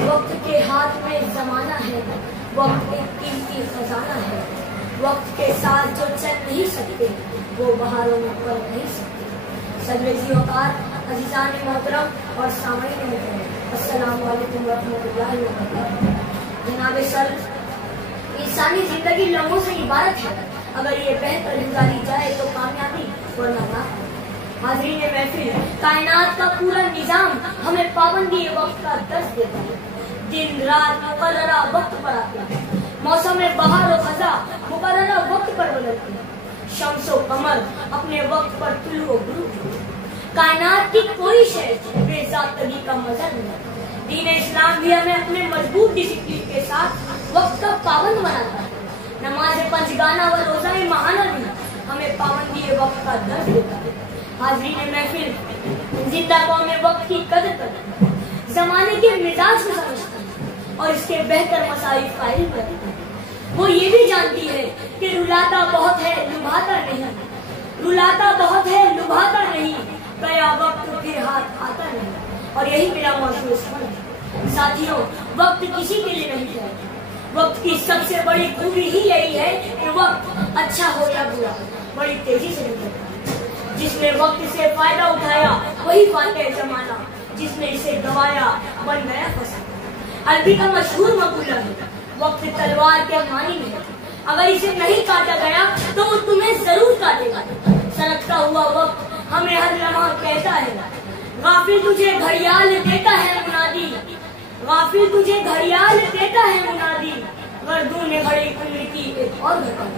وقت کے ہاتھ میں زمانہ ہے، وقت ایک قیمتی خزانہ ہے، وقت کے ساتھ جو چل نہیں سکتے وہ بہاروں میں پل نہیں سکتے۔ صدر وقار، عزیزان محترم اور سامعین محترم، السلام علیکم ورحمۃ اللہ وبرکاتہ۔ جناب سر، انسانی زندگی لمحوں سے عبارت ہے، اگر یہ بہتر گزاری جائے تو کامیابی ورنہ نہ۔ حاضرین محفل، کائنات کا پورا نظام ہمیں پابندی وقت کا درس دیتا ہے۔ دن رات مقررہ وقت پر آتے ہیں، موسم بہار و خزاں مقررہ وقت پر بدلتے ہیں، شمس و قمر اپنے وقت پر طلوع و غروب ہوتے ہیں۔ کائنات کی کوئی شے بے ضابطگی کا مظہر نہیں۔ دین اسلام بھی ہمیں اپنے مضبوط ڈسپلن کے ساتھ وقت کا پابند بناتا ہے۔ نماز پنجگانہ و روزہ ماہانہ بھی ہمیں پابندی وقت کا درس دیتا ہے۔ حاضرین محفل، زندہ قوم وقت کی قدر کرتی ہے، زمانے کے مزاج کو سمجھتی ہے اور اس کے بہتر مصارف کا علم رکھتی ہے۔ وہ یہ بھی جانتی ہے کہ رلاتا بہت ہے لبھاتا نہیں، رلاتا بہت ہے لبھاتا نہیں، گیا وقت پھر ہاتھ آتا نہیں۔ اور یہی میرا موضوع ہے۔ ساتھیوں، وقت کسی کے لیے نہیں ہے، وقت کی سب سے بڑی خوبی ہی یہی ہے کہ وقت اچھا ہو یا برا بڑی تیزی سے نکلتا ہے۔ جس نے وقت سے فائدہ اٹھایا وہی فاتح زمانہ، جس نے اسے گوایا بن گیا فسانہ۔ عربی کا مشہور مقولہ ہے، وقت تلوار کے معنی میں ہے، اگر اسے نہیں کاٹا گیا تو وہ تمہیں ضرور کاٹے گا۔ سرکتا ہوا وقت ہمیں ہر لمحہ کہتا ہے، غافل تجھے گھڑیال دیتا ہے منادی، غافل تجھے گھڑیال دیتا ہے منادی، گردوں نے گھڑی عمر کی ایک اور گھٹا۔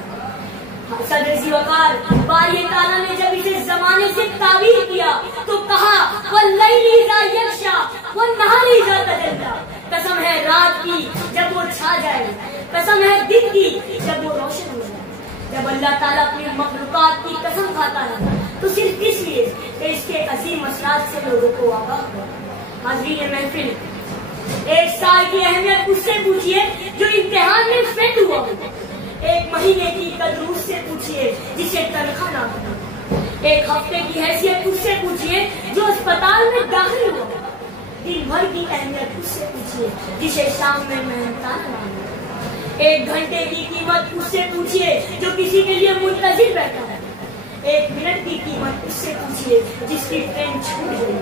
صدر وقار، باری تعالیٰ نے جب اسے زمانے سے تعبیر کیا تو کہا وَاللَّيْلِ إِذَا يَغْشَىٰ وَالنَّهَارِ إِذَا تَجَلَّىٰ، قسم ہے رات کی جب وہ چھا جائے، قسم ہے دن کی جب وہ روشن ہو جائے۔ جب اللہ تعالیٰ اپنی مخلوقات کی قسم کھاتا ہے تو صرف اس لیے کہ اس کے عظیم اثرات سے لوگوں کو آگاہ ہو۔ حاضرین محفل، ایک سال کی اہمیت اس سے پوچھئے جو امتحان میں فیل ہوا ہو، ایک مہینے کی قدر اس سے پوچھئے جسے تنخواہ نہ ملا، ایک ہفتے کی حیثیت اس سے پوچھئے جو اسپتال میں داخل ہوا، دن بھر کی اہمیت اس سے پوچھئے جسے شام میں مہمانان نہ ملا، ایک گھنٹے کی قیمت اس سے پوچھئے جو کسی کے لیے منتظر بیٹھا ہے، ایک منٹ کی قیمت اس سے پوچھئے جس کی ٹرین چھوٹ گئی،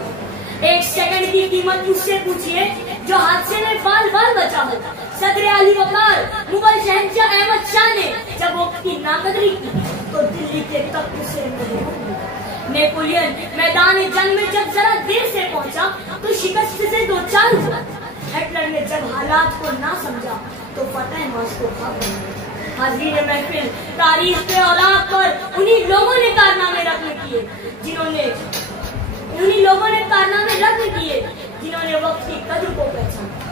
ایک سیکنڈ کی قیمت اس سے پوچھئے جو حادثے میں بال بال بچا ہو۔ صدر علی وقار، مغل شہنشاہ احمد شاہ نے جب وقت کی ناقدری کی تو دلی کے تخت سے محروم ہوا۔ نیپولین میدان جنگ میں جب ذرا دیر سے پہنچا تو شکست سے دوچار ہوا۔ ہٹلر نے جب حالات کو نہ سمجھا تو فتح ماسکو کھا گیا۔ حاضرین محفل، تاریخ کے اوراق پر انہی لوگوں نے کارنامے رقم کیے جنہوں نے وقت کی قدر کو پہچانا،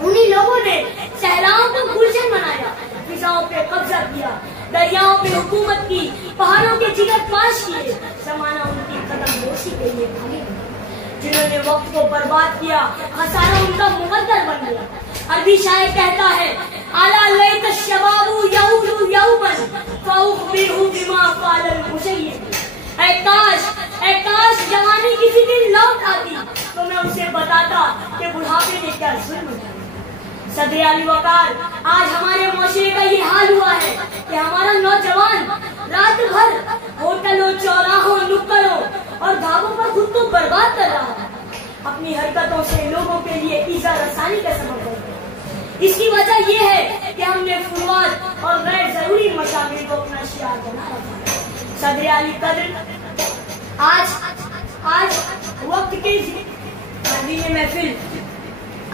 انہی لوگوں نے صحراؤں کو گلشن بنایا، فضاؤں پہ قبضہ کیا، دریاؤں پہ حکومت کی، پہاڑوں کے جگر پاش کیے، زمانہ ان کی قدم بوسی کے لیے کھڑی ہوئی۔ جنہوں نے وقت کو برباد کیا، خسارہ ان کا مقدر بن گیا۔ عربی شاعر کہتا ہے اَلَا لَيْتَ الشَّبَابُ يَعُودُ يَوْمًا فَأُخْبِرْهُ بِمَا فَعَلَ الْمُشَيِّبُ، اے کاش جوانی کسی دن لوٹ آتی تو میں اسے بتاتا کہ بڑھاپے نے کیا ظلم کیا۔ صدر علی وقار، آج ہمارے معاشرے کا یہ حال ہوا ہے کہ ہمارا نوجوان رات بھر ہوٹلوں، چوراہوں، نکڑوں اور ڈھابوں پر خود کو برباد کر رہا ہے، اپنی حرکتوں سے لوگوں کے لیے ایذا رسانی کا سبب بن گیا۔ اس کی وجہ یہ ہے کہ ہم نے فروغات اور غیر ضروری مشاغل کو اپنا شعار بنا رکھا ہے۔ صدر علی قدر، آج وقت کے حاضرین محفل،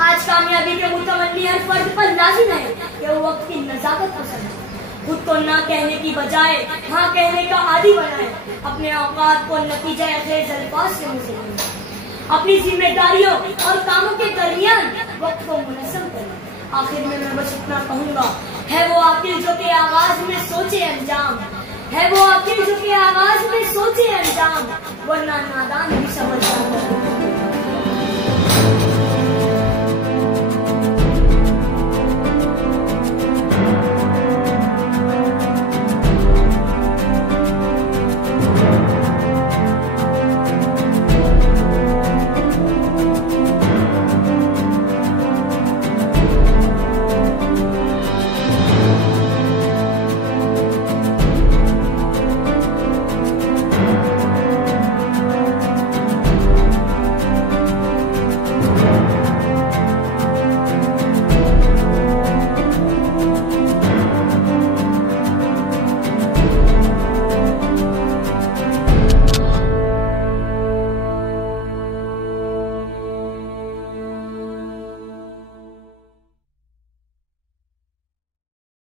آج کامیابی کے متمنی ہر فرد پر لازم ہے کہ وہ وقت کی نزاکت کو سمجھے، خود کو نہ کہنے کی بجائے ہاں کہنے کا عادی بنائے، اپنے اوقات کو نتیجہ خیز الفاظ سے مسلم، اپنی ذمہ داریوں اور کاموں کے درمیان وقت کو منظم کرے۔ آخر میں بس اتنا کہوں گا، ہے وہ عاقل جو کہ آغاز میں سوچے انجام، ہے وہ عاقل جو کہ آغاز میں سوچے انجام، ورنہ نادان